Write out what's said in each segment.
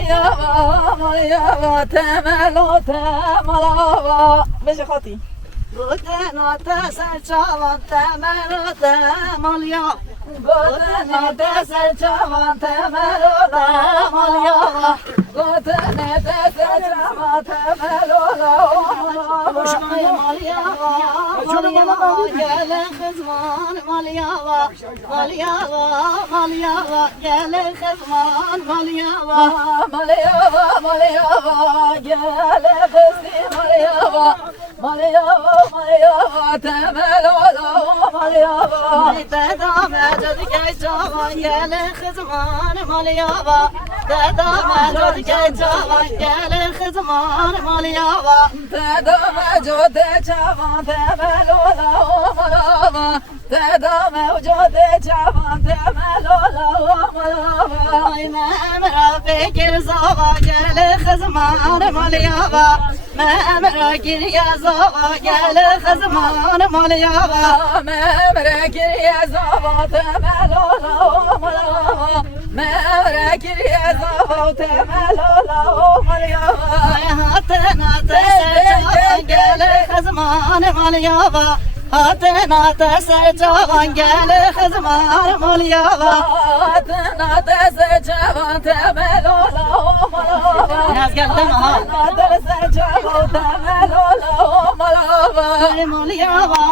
ماليابا ماليابا تملو تملابا بيجي خاطي Godena teser çavan temelo temalya. Godene teser çavan temelo temalya. Godene teser çavan temelo Boşmaya malyava, malyava, gelen kızman malyava, malyava, malyava, gelen kızman malyava. Malyava malyava gele kızdı malyava. Malyava malyava temelo malyava. Deda mecid geçavan gelen kızman malyava. Deda mecid geçavan gelen kızman malyava. Tedame jode çavan temelo malyava. Tedame jode çavan temelo malyava. Ay memra bekir zava gelen kızman malyava. Memra giriye zava gelen kızman malyava. Memre kiriye zava temelo malyava. Memre kiriye zava temelo malyava. Hatına teser çavan gele kızman malyava. Hatına teser çavan gele kızman malyava. Adına teze çavan temelo malyava. Yaz geldi mi ha? Adına teze çavan temelo malyava. Ay malyava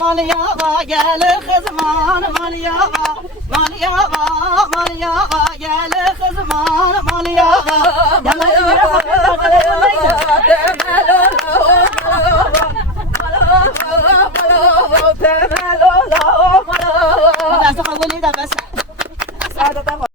malyava gele kızman malyava. Malyava malyava gele kızman malyava. Malyava malyava temelo malyava. Temelo malyava. Nasıl kabul eder bes? Sağda